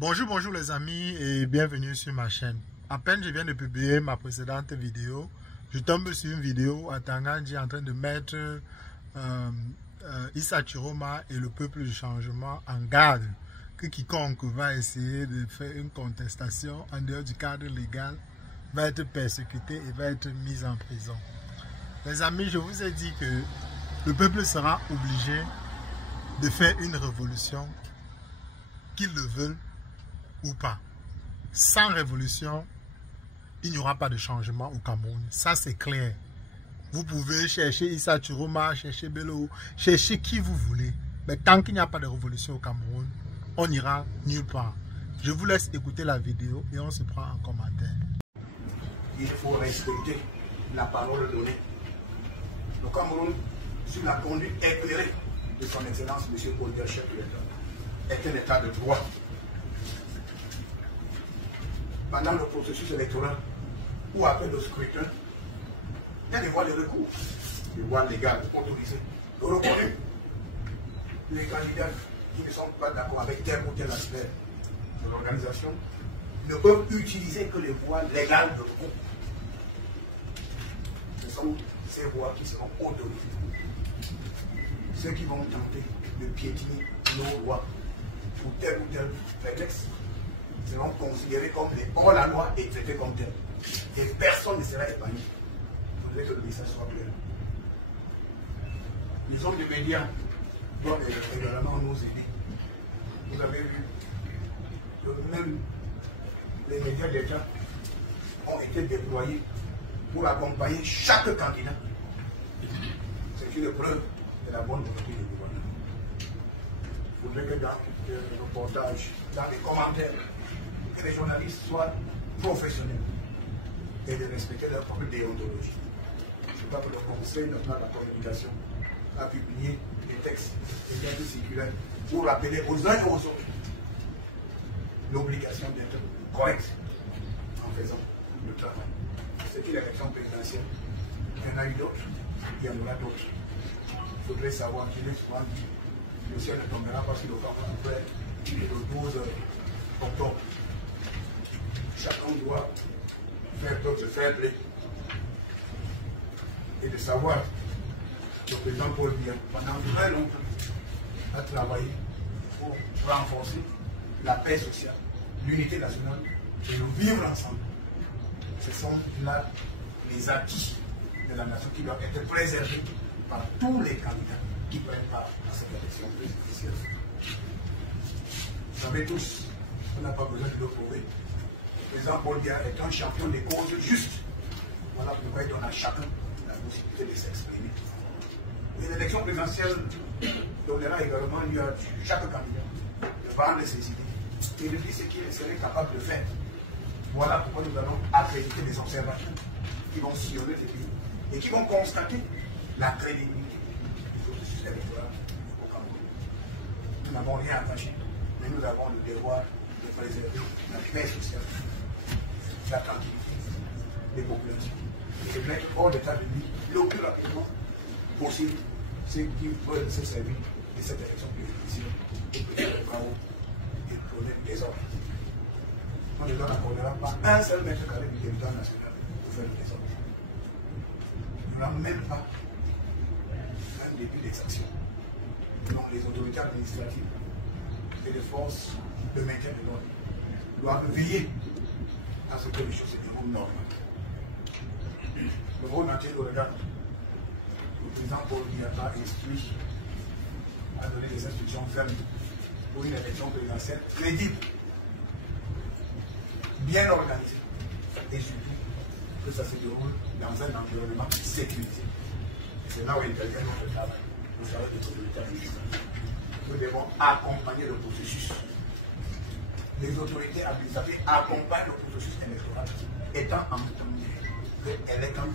Bonjour les amis et bienvenue sur ma chaîne. À peine je viens de publier ma précédente vidéo, je tombe sur une vidéo à Tangandji en train de mettre Issa Chiroma et le peuple du changement en garde que quiconque va essayer de faire une contestation en dehors du cadre légal va être persécuté et va être mis en prison. Les amis, je vous ai dit que le peuple sera obligé de faire une révolution, qu'ils le veulent ou pas. Sans révolution, il n'y aura pas de changement au Cameroun. Ça, c'est clair. Vous pouvez chercher Issa Chiroma, chercher Bello, chercher qui vous voulez. Mais tant qu'il n'y a pas de révolution au Cameroun, on n'ira nulle part. Je vous laisse écouter la vidéo et on se prend en commentaire. Il faut respecter la parole donnée. Le Cameroun, sur la conduite éclairée de son Excellence, M. Paul Biya, chef de l'État, est un état de droit. Pendant le processus électoral ou après le scrutin, il y a des voies de recours, des voies légales autorisées, reconnues. Les candidats qui ne sont pas d'accord avec tel ou tel aspect de l'organisation ne peuvent utiliser que les voies légales de recours. Ce sont ces voies qui seront autorisées. Ceux qui vont tenter de piétiner nos lois pour tel ou tel réflexe seront considérés comme des hors-la-loi et traités comme tels. Et personne ne sera épargné. Il faudrait que le message soit clair. Les hommes de médias doivent également nous aider. Vous avez vu que même les médias d'État ont été déployés pour accompagner chaque candidat. C'est une preuve de la bonne volonté du gouvernement. Il faudrait que dans le reportage, dans les commentaires, que les journalistes soient professionnels et de respecter leur propre déontologie. Je crois que le Conseil national de la communication a publié des textes et des circulaires pour rappeler aux uns et aux autres l'obligation d'être correct en faisant le travail. C'est une élection présidentielle. Il y en a eu d'autres, il y en aura d'autres. Il faudrait savoir qu'il est souvent dit le ciel ne tombera pas sur le Cameroun après le 12 octobre. Chacun doit faire preuve de faiblesse et de savoir que le président Paul Biya, pendant très longtemps, a travaillé pour renforcer la paix sociale, l'unité nationale et le vivre ensemble. Ce sont là les acquis de la nation qui doivent être préservés par tous les candidats qui prennent part à cette élection présidentielle. Vous savez tous, on n'a pas besoin de le prouver. Le président Paul Biya est un champion des causes justes. Voilà pourquoi il donne à chacun la possibilité de s'exprimer. Et l'élection présidentielle donnera également lieu à chaque candidat de vendre ses idées et de dire ce qu'il serait capable de faire. Voilà pourquoi nous allons accréditer des observateurs qui vont sillonner ce pays et qui vont constater la crédibilité du processus électoral au Cameroun. Nous n'avons rien à cacher, mais nous avons le devoir de préserver la paix sociale, la tranquillité des populations et de mettre hors d'état de nuit le plus rapidement possible ceux qui veulent se servir de cette élection présidentielle pour créer le chaos et le problème des ordres. On ne leur accordera pas un seul mètre carré du territoire national pour faire le désordre. Nous n'avons même pas un début d'exaction. Donc les autorités administratives et les forces de maintien de l'ordre doivent veiller à ce que les choses se déroulent normalement. Le monde entier le regarde. Le président Paul Biya a instruit à donner des instructions fermes pour une élection présidentielle crédible, bien organisée et surtout que ça se déroule dans un environnement sécurisé. C'est là où intervient notre travail, le travail de l'autorité administrative. Nous devons accompagner le processus. Les autorités administratives accompagnent le processus électoral, étant entendu qu'elle est un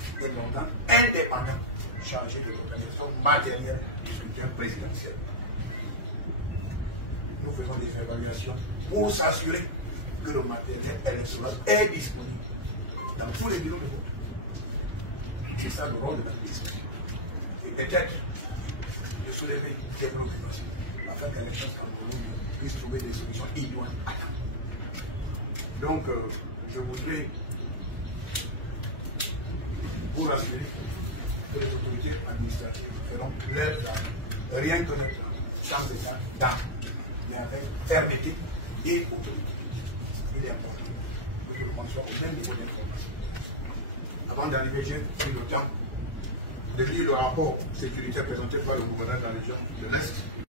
organe indépendant chargé de l'organisation matérielle du scrutin présidentiel. Nous faisons des évaluations pour s'assurer que le matériel électoral est disponible dans tous les bureaux de vote. C'est ça le rôle de l'administration. Et peut-être de soulever des préoccupations afin que les gens puissent trouver des solutions idoines à temps. Donc, je voudrais vous rassurer que les autorités administratives feront leur travail, rien que leur travail, sans état d'âme, mais avec fermeté et autorité. Il est important que tout le monde soit au même niveau d'information. Avant d'arriver, j'ai pris le temps de lire le rapport sécuritaire présenté par le gouverneur de la région de l'Est.